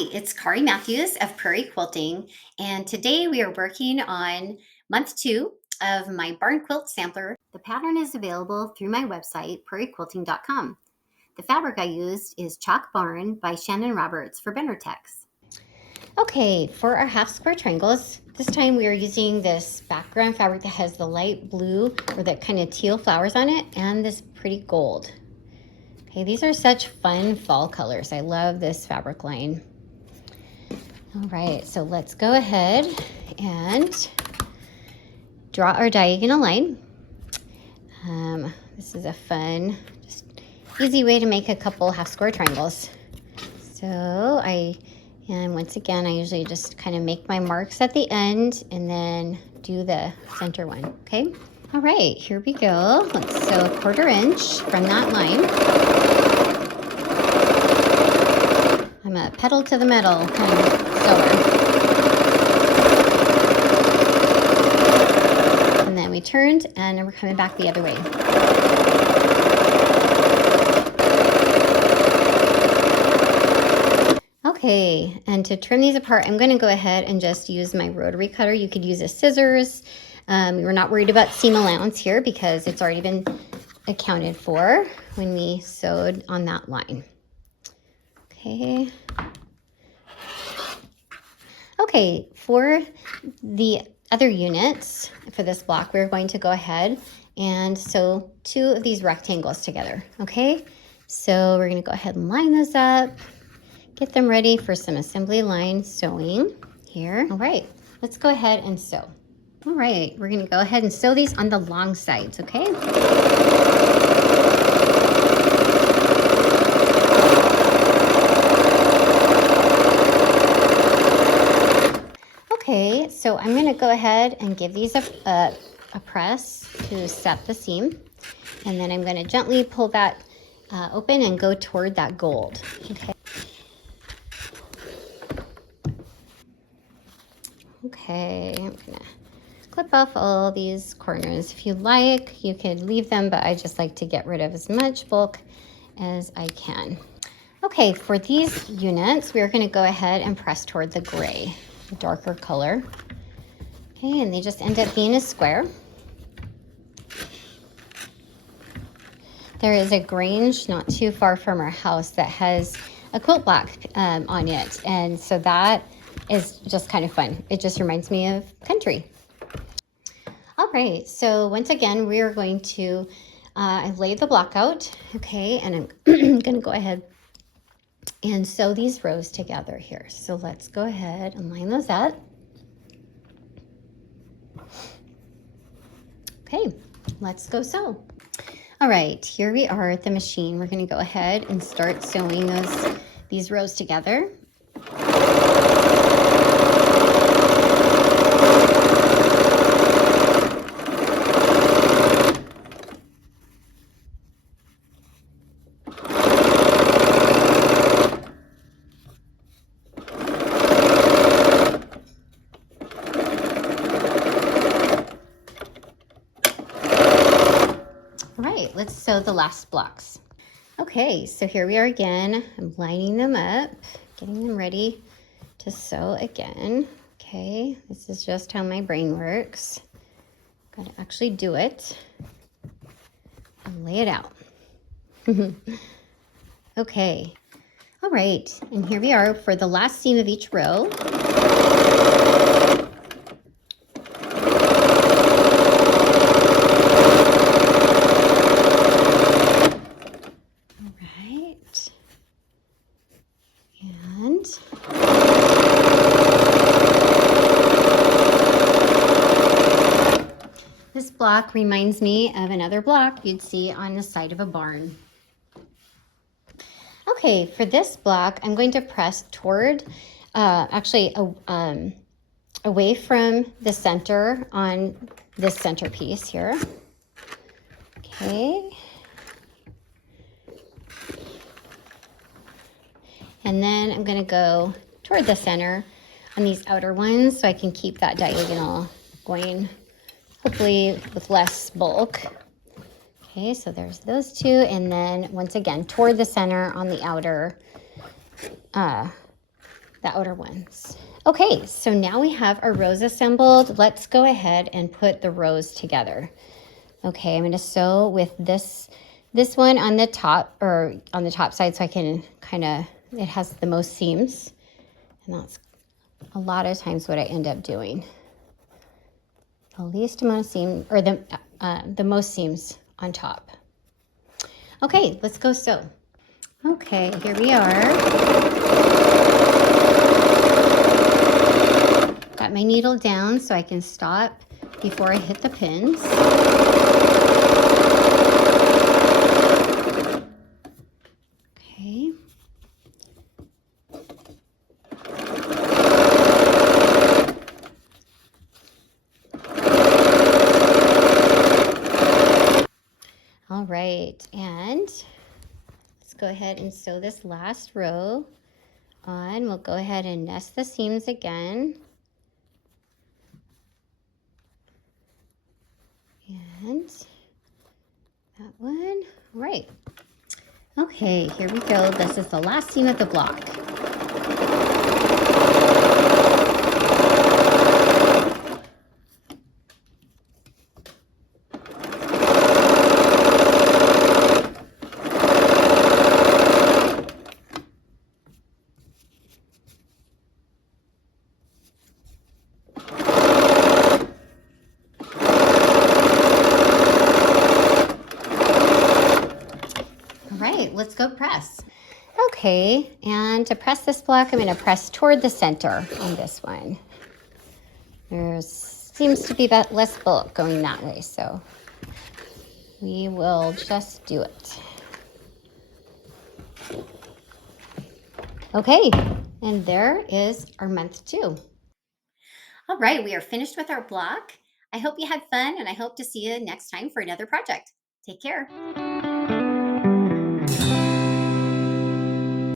Hi, it's Kari Matthews of Prairie Quilting, and today we are working on month 2 of my barn quilt sampler. The pattern is available through my website, prairiequilting.com. The fabric I used is Chalk Barn by Shannon Roberts for Benertex. Okay, for our half square triangles, this time we are using this background fabric that has the light blue or that kind of teal flowers on it and this pretty gold. Okay, these are such fun fall colors. I love this fabric line. All right, so let's go ahead and draw our diagonal line. This is a fun, just easy way to make a couple half square triangles. And once again, I usually just kind of make my marks at the end and then do the center one, okay? All right, here we go. Let's sew a 1/4 inch from that line. I'm a pedal to the metal kind of sewer. And then we turned and we're coming back the other way. Okay, and to trim these apart, I'm going to go ahead and just use my rotary cutter. You could use a scissors. We're not worried about seam allowance here because it's already been accounted for when we sewed on that line. Okay. Okay, for the other units for this block, we're going to go ahead and sew 2 of these rectangles together, okay? So we're gonna go ahead and line those up, get them ready for some assembly line sewing here. All right, let's go ahead and sew. All right, we're gonna go ahead and sew these on the long sides, okay? Okay, so I'm going to go ahead and give these a press to set the seam. And then I'm going to gently pull that open and go toward that gold. Okay. Okay, I'm going to clip off all these corners. If you like, you could leave them, but I just like to get rid of as much bulk as I can. Okay, for these units, we're going to go ahead and press toward the gray, darker color. Okay, and they just end up being a square. There is a Grange not too far from our house that has a quilt block on it, and so that is just kind of fun. It just reminds me of country. All right, so once again, we are going to lay the block out, okay, and I'm going to go ahead and sew these rows together here. So let's go ahead and line those up. Okay, let's go sew. All right, here we are at the machine. We're going to go ahead and start sewing these rows together. All right, let's sew the last blocks. Okay, so here we are again. I'm lining them up, getting them ready to sew again. Okay, this is just how my brain works. Gotta actually do it and lay it out. Okay, all right, and here we are for the last seam of each row. This block reminds me of another block you'd see on the side of a barn. Okay, for this block, I'm going to press toward, away from the center on this centerpiece here. Okay. And then I'm going to go toward the center on these outer ones so I can keep that diagonal going, hopefully with less bulk. Okay, so there's those 2, and then once again toward the center on the outer the outer ones. Okay, so now we have our rows assembled. Let's go ahead and put the rows together. Okay, I'm going to sew with this one on the top, or on the top side, so I can kind of, it has the most seams, and that's a lot of times what I end up doing. The least amount of seam, or the most seams on top. Okay, let's go sew. Okay, here we are. Got my needle down so I can stop before I hit the pins. Okay. All right, and let's go ahead and sew this last row on. We'll go ahead and nest the seams again. And that one. All right. Okay, here we go. This is the last seam of the block. Right, let's go press. Okay, and to press this block, I'm going to press toward the center on this one. There seems to be less bulk going that way, so we will just do it. Okay, and there is our month 2. All right, we are finished with our block. I hope you had fun, and I hope to see you next time for another project. Take care.